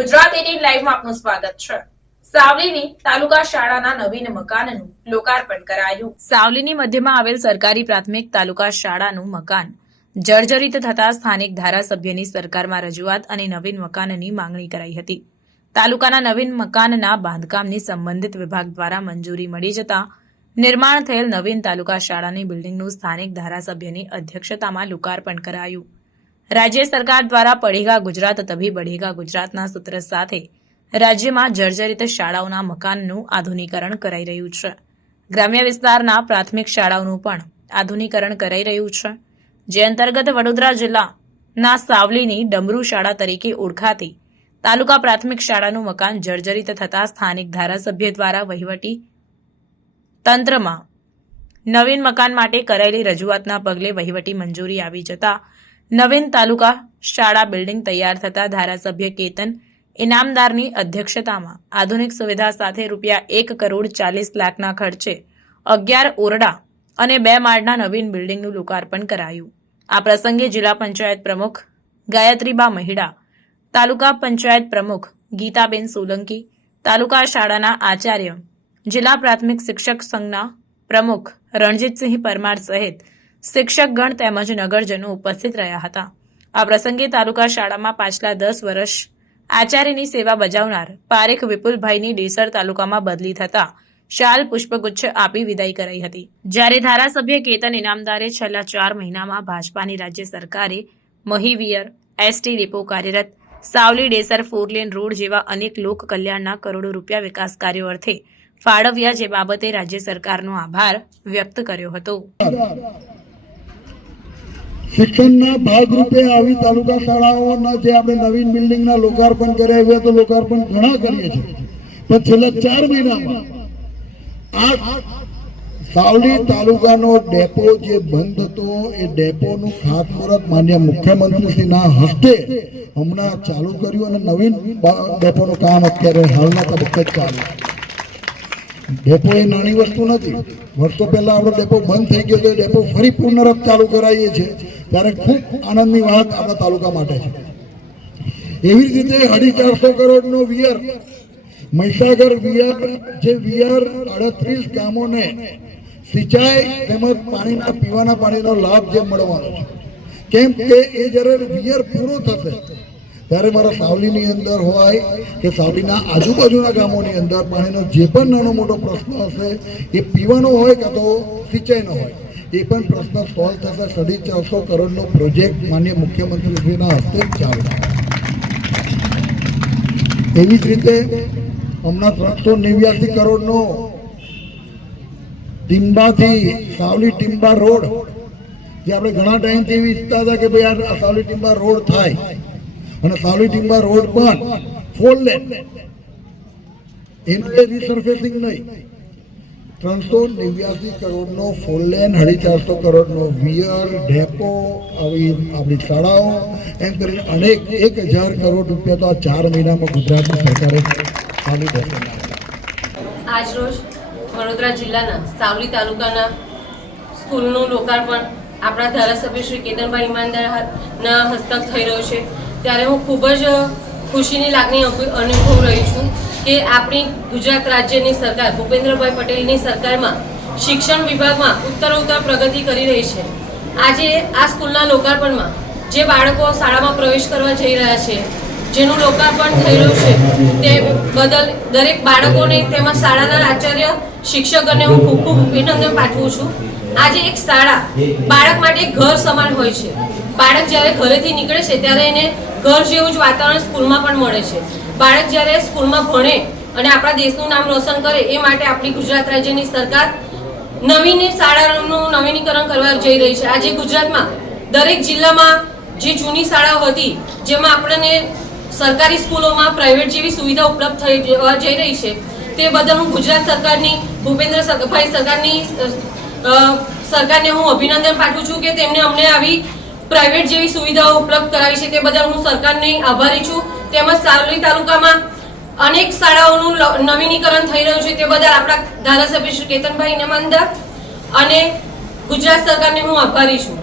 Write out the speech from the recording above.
ગુજરાત 18 લાઈવમાં આપનું સ્વાગત છે। સાવલીની તાલુકા શાળાના નવીન મકાનનું લોકાર્પણ કરાયું। સાવલીની મધ્યમાં આવેલ સરકારી પ્રાથમિક તાલુકા શાળાનું મકાન જર્જરિત થતા સ્થાનિક ધારાસભ્યની સરકારમાં રજૂઆત અને નવીન મકાનની માંગણી કરાઈ હતી। તાલુકાના નવીન મકાનના બાંધકામની સંબંધિત વિભાગ દ્વારા મંજૂરી મળી જતા નિર્માણ થયેલ નવીન તાલુકા શાળાની બિલ્ડિંગનું સ્થાનિક ધારાસભ્યની અધ્યક્ષતામાં લોકાર્પણ કરાયું। રાજ્ય સરકાર દ્વારા પઢેગા ગુજરાત તભી બઢેગા ગુજરાતના સૂત્ર સાથે રાજ્યમાં જર્જરિત શાળાઓના મકાનનું આધુનિકરણ કરાઈ રહ્યું છે। ગ્રામ્ય વિસ્તારના પ્રાથમિક શાળાઓનું પણ આધુનિકરણ કરાઈ રહ્યું છે, જે અંતર્ગત વડોદરા જિલ્લાના સાવલીની ડમરૂ શાળા તરીકે ઓળખાતી તાલુકા પ્રાથમિક શાળાનું મકાન જર્જરિત થતા સ્થાનિક ધારાસભ્ય દ્વારા વહીવટી તંત્રમાં નવીન મકાન માટે કરાયેલી રજૂઆતના પગલે વહીવટી મંજૂરી આવી જતા નવીન તાલુકા શાળા બિલ્ડિંગ તૈયાર થતા ધારાસભ્ય કેતન ઇનામદારની અધ્યક્ષતામાં આધુનિક સુવિધા સાથે ₹1,40,00,000ના ખર્ચે 11 ઓરડા અને 2 માળના નવીન બિલ્ડિંગનું લોકાર્પણ કરાયું। આ પ્રસંગે જિલ્લા પંચાયત પ્રમુખ ગાયત્રીબા મહિડા, તાલુકા પંચાયત પ્રમુખ ગીતાબેન સોલંકી, તાલુકા શાળાના આચાર્ય, જિલ્લા પ્રાથમિક શિક્ષક સંઘના પ્રમુખ રણજીતસિંહ પરમાર સહિત શિક્ષકગણ તેમજ નગરજનો ઉપસ્થિત રહ્યા હતા। આ પ્રસંગે તાલુકા શાળામાં પાછલા 10 વર્ષ આચાર્યની સેવા બજાવનાર પારેખ વિપુલભાઈની ડેસર તાલુકામાં બદલી થતા શાલ પુષ્પગુચ્છ આપી વિદાય કરાઈ હતી। જ્યારે ધારાસભ્ય કેતન ઇનામદારે છેલ્લા 4 મહિનામાં ભાજપાની રાજ્ય સરકારે મહીવિયર, એસટી ડેપો કાર્યરત, સાવલી ડેસર 4 લેન રોડ જેવા અનેક લોક કલ્યાણના કરોડો રૂપિયા વિકાસ કાર્યો અર્થે ફાળવ્યા, જે બાબતે રાજ્ય સરકારનો આભાર વ્યક્ત કર્યો હતો। શિક્ષણના ભાગરૂપે આવી તાલુકા શાળાઓના જે આપણે નવીન બિલ્ડિંગના લોકાર્પણ કર્યા હોય તો લોકાર્પણ ઘણા કરીએ છીએ, પણ છેલ્લા 4 મહિનામાં આ સાવલી તાલુકાનો ડેપો જે બંધ હતો એ ડેપોનું ખાતમુહૂર્ત માન્ય મુખ્યમંત્રીશ્રીના હસ્તે હમણાં ચાલુ કર્યું અને નવીન ડેપોનું કામ અત્યારે હાલના તબક્કે ચાલુ છે। ડેપો એ નાની વસ્તુ નથી। વર્ષો પહેલા આપણો ડેપો બંધ થઈ ગયો તો ડેપો ફરી પુનઃ ચાલુ કરાવીએ છીએ, ત્યારે ખૂબ આનંદની વાત આપણા તાલુકા માટે છે। એવી જ રીતે 450 કરોડનો વિયર મહીસાગર વિયર, જે વિયર 38 ગામોને સિંચાઈ તેમજ પાણીના પીવાના પાણીનો લાભ જે મળવાનો છે, કેમ કે એ જ્યારે વિયર પૂરો થશે ત્યારે મારા સાવલીની અંદર હોય કે સાવલીના આજુબાજુના ગામોની અંદર પાણીનો જે પણ નાનો મોટો પ્રશ્ન હશે એ પીવાનો હોય કાં તો સિંચાઈનો હોય એ પણ પ્રશ્ન સોલ્વ થશે। 450 કરોડનો પ્રોજેક્ટ માન્ય મુખ્યમંત્રીશ્રીના હસ્તે ચાલુ। એવી જ રીતે હમણાં 389 કરોડનો ટીમ્બાથી સાવલી ટીમ્બા રોડ, જે આપણે ઘણા ટાઈમથી એવી ઈચ્છતા હતા કે ભાઈ આ સાવલી ટીમ્બા રોડ થાય, અને સાવલી ટીમ્બા રોડ પણ 4 લેન, એનું રીસર્ફેસિંગ નહીં, 389 કરોડનો 4 લેન, 450 કરોડનો વિયર, ડેપો, આપણી શાળાઓ, એમ કરીને અનેક 1000 કરોડ રૂપિયા તો આ 4 મહિનામાં ગુજરાતની સરકારે ચાલી દેશે। આજરોજ વડોદરા જિલ્લાના સાવલી તાલુકાના સ્કૂલનું લોકાર્પણ આપણા ધારાસભ્ય શ્રી કેતનભાઈ ઇનામદારના હસ્તક થઈ રહ્યું છે, ત્યારે હું ખૂબ જ ખુશીની લાગણી અનુભવ રહી છું કે આપણી ગુજરાત રાજ્યની સરકાર ભૂપેન્દ્રભાઈ પટેલની સરકારમાં શિક્ષણ વિભાગમાં ઉત્તરોત્તર પ્રગતિ કરી રહી છે। આજે આ સ્કૂલના લોકાર્પણમાં જે બાળકો શાળામાં પ્રવેશ કરવા જઈ રહ્યા છે, જેનું લોકાર્પણ થઈ રહ્યું છે, તે બદલ દરેક બાળકોને તેમજ શાળાના આચાર્ય, શિક્ષકોને હું ખૂબ ખૂબ અભિનંદન પાઠવું છું। આજે એક શાળા બાળક માટે ઘર સમાન હોય છે। બાળક જ્યારે ઘરેથી નીકળે છે ત્યારે એને ઘર જેવું જ વાતાવરણ સ્કૂલમાં પણ મળે છે। બાળક જ્યારે સ્કૂલમાં ભણે અને આપણા દેશનું નામ રોશન કરે એ માટે આપણી ગુજરાત રાજ્યની સરકાર નવીન શાળાઓનું નવીનીકરણ કરવા જઈ રહી છે। આજે ગુજરાતમાં દરેક જિલ્લામાં જે જૂની શાળાઓ હતી, જેમાં આપણને સરકારી સ્કૂલોમાં પ્રાઇવેટ જેવી સુવિધા ઉપલબ્ધ થઈ જઈ રહી છે, તે બદલ હું ગુજરાત સરકારની ભૂપેન્દ્રભાઈ સરકારને હું અભિનંદન પાઠવું છું કે તેમણે અમને આવી પ્રાઇવેટ જેવી સુવિધાઓ ઉપલબ્ધ કરાવી છે, તે બદલ હું સરકારની આભારી છું। તેમજ સાવલી તાલુકામાં અનેક શાળાઓનું નવીનીકરણ થઈ રહ્યું છે, તે બદલ આપણા ધારાસભ્ય શ્રી કેતનભાઈ ઇનામદાર અને ગુજરાત સરકારને હું આભારી છું।